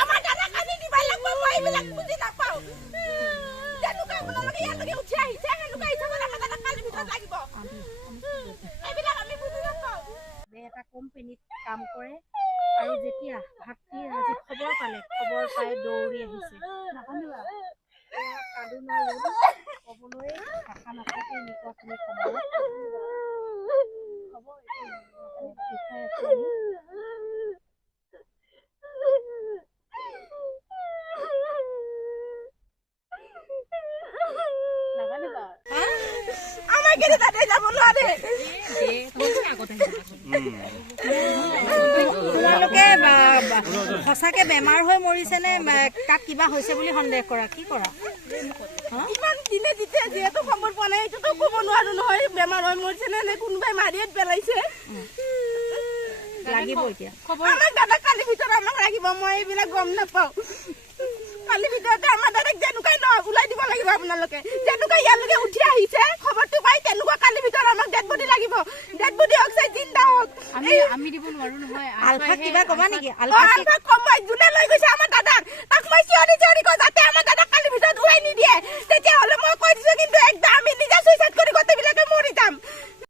আমাৰ দাদা কালি দিবা লাগিব মই এইবিলাক বুজি নাপাওঁ যেনেকুৱা আপোনালোকে ইয়ালৈকে উঠি আহিছে সেনেকুৱা হিচাপত আমাৰ দাদা কালি ভিতৰত লাগিব এইবিলাক আমি বুজি নাপাওঁ এটা কোম্পানীত কাম কৰে আৰু যেতিয়া ভাতৃৰ আজি খবৰ পাই দৌৰি আহিছে কান্দোনৰ ক'বলৈ ভাষা নাথাকে এনেকুৱাখিনি সময়ত আমাৰ কেনে তাতে যাব নোৱাৰে তোমালোকে সঁচাকে বেমাৰ হৈ মৰিছে নে তাত কিবা হৈছে বুলি সন্দেহ কৰা কি কৰা ইমান দিনে দিতে যিহেতু খবৰ পোৱা নাই এইটোতো ক'ব নোৱাৰো নহয় বেমাৰ হৈ মৰিছে নে কোনোবাই মাৰিয়ে পেলাইছে লাগিব এতিয়া আমাক দাদা কালি ভিতৰত আমাক লাগিব মই এইবিলাক গম নাপাওঁ কালি ভিতৰতে আমাৰ দাদাক যেনেকুৱাই ওলাই দিব লাগিব আপোনালোকে যেনেকুৱা ইয়ালৈকে উঠি আহিছে খবৰটো পাই তেনেকুৱা কালি ভিতৰত আমাক ডেড বডি লাগিব ডেড বডি অক্সাইড জিন্দা হওক আমি দিব নোৱাৰো নহয় আলফা কিবা কবা নেকি আলফা কম মই যোনে লৈ গৈছে আমাৰ দাদাক তাক মই চিঞৰি